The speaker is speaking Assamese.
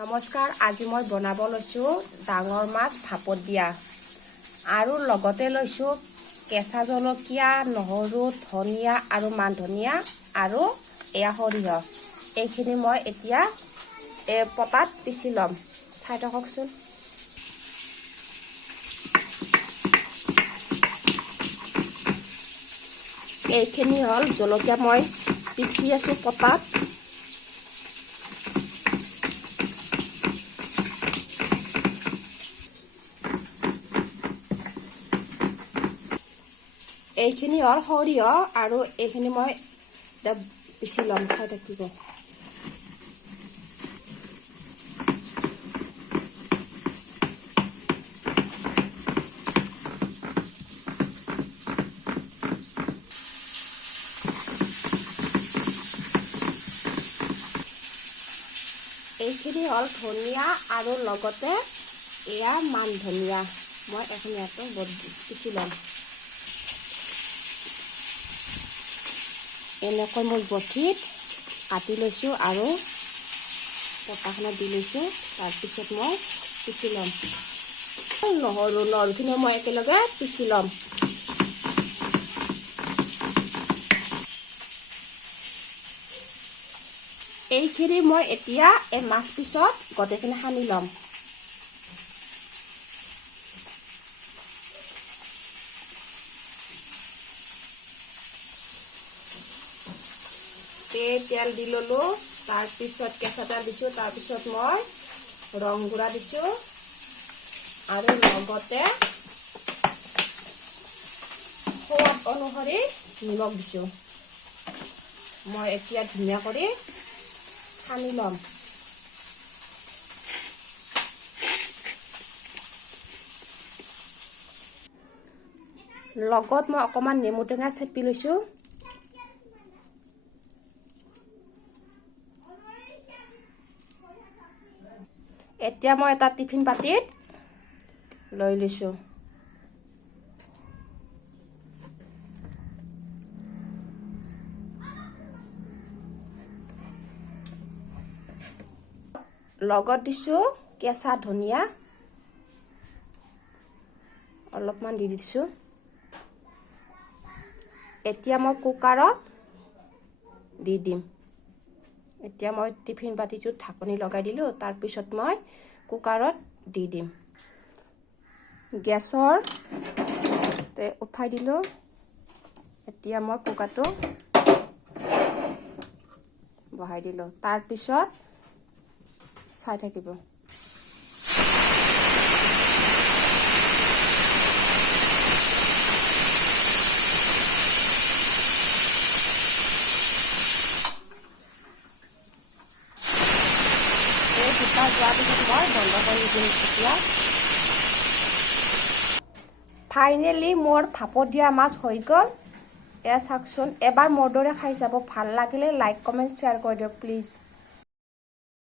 নমস্কাৰ, আজি মই বনাব লৈছোঁ ডাঙৰ মাছ ভাপত দিয়া আৰু লগতে লৈছোঁ কেঁচা জলকীয়া, নহৰু, ধনিয়া আৰু মান ধনিয়া আৰু এয়া সৰিয়হ। এইখিনি মই এতিয়া পটাত পিচি ল'ম। চাই থাককচোন। এইখিনি হ'ল জলকীয়া মই পিচি আছোঁ পটাত। এইখিনি হ'ল সৰিয়হ আৰু এইখিনি মই পিচি ল'ম। চাই থাকিব। এইখিনি হ'ল ধনিয়া আৰু লগতে এয়া মান ধনিয়া। মই এইখিনি ইয়াতে পিচি ল'ম। এনেকৈ মই বটিত কাটি লৈছোঁ আৰু পটাখনত দি লৈছোঁ। তাৰপিছত মই পিচি ল'ম। নহৰুখিনি মই একেলগে পিচি ল'ম। এইখিনি মই এতিয়া এই মাছ পিছত গোটেইখিনি সানি ল'ম। তেল দি ল'লোঁ, তাৰপিছত কেঁচা তেল দিছোঁ, তাৰপিছত মই ৰং গুড়া দিছোঁ আৰু লগতে সোৱাদ অনুসৰি নিমখ দিছোঁ। মই এতিয়া ধুনীয়া কৰি সানি ল'ম। লগত মই অকণমান নেমু টেঙা চেপি লৈছোঁ। এতিয়া মই এটা টিফিন বাতিত লৈ লৈছোঁ। লগত দিছোঁ কেঁচা ধনিয়া, অলপমান দি দিছোঁ। এতিয়া মই কুকাৰত দি দিম। এতিয়া মই টিফিন বাতিটোত ঢাকনি লগাই দিলোঁ। তাৰপিছত মই কুকাৰত দি দিম। গেছৰ উঠাই দিলোঁ। এতিয়া মই কুকাৰটো বহাই দিলোঁ। তাৰপিছত চাই থাকিব। ফাইনেলি মোৰ ভাপত দিয়া মাছ হৈ গ'ল। এয়া চাওকচোন। এবাৰ মোৰ দৰে খাই চাব। ভাল লাগিলে লাইক, কমেণ্ট, শ্বেয়াৰ কৰি দিয়ক প্লিজ।